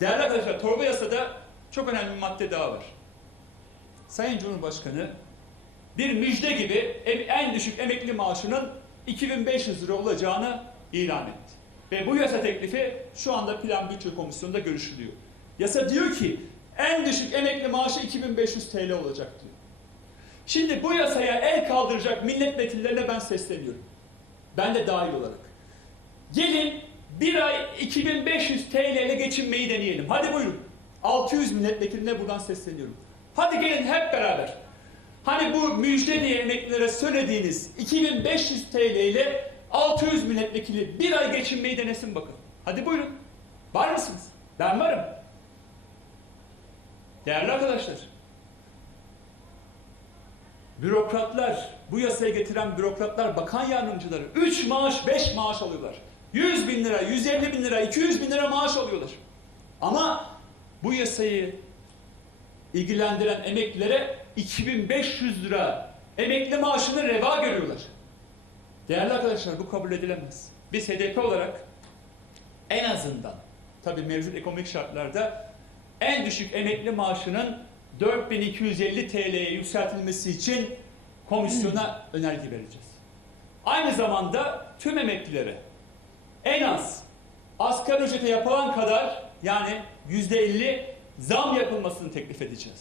Değerli arkadaşlar, torba yasada çok önemli bir madde daha var. Sayın Cumhurbaşkanı bir müjde gibi en düşük emekli maaşının 2500 lira olacağını ilan etti. Ve bu yasa teklifi şu anda Plan Bütçe Komisyonu'nda görüşülüyor. Yasa diyor ki en düşük emekli maaşı 2500 TL olacak diyor. Şimdi bu yasaya el kaldıracak milletvekillerine ben sesleniyorum. Ben de dahil olarak. Gelin bir ay 2500 TL ile geçinmeyi deneyelim. Hadi buyurun. 600 milletvekiline buradan sesleniyorum. Hadi gelin hep beraber. Hani bu müjde diye emeklilere söylediğiniz 2500 TL ile 600 milletvekili bir ay geçinmeyi denesin bakın. Hadi buyurun. Var mısınız? Ben varım. Değerli arkadaşlar. Bürokratlar, bu yasayı getiren bürokratlar, bakan yardımcıları 3 maaş, 5 maaş alıyorlar. 100 bin lira, 150 bin lira, 200 bin lira maaş alıyorlar. Ama bu yasayı ilgilendiren emeklilere 2500 lira emekli maaşını reva görüyorlar. Değerli arkadaşlar bu kabul edilemez. Biz HDP olarak en azından tabii mevcut ekonomik şartlarda en düşük emekli maaşının 4250 TL'ye yükseltilmesi için komisyona önerge vereceğiz. Aynı zamanda tüm emeklilere en az asgari ücrete yapılan kadar yani %50 zam yapılmasını teklif edeceğiz.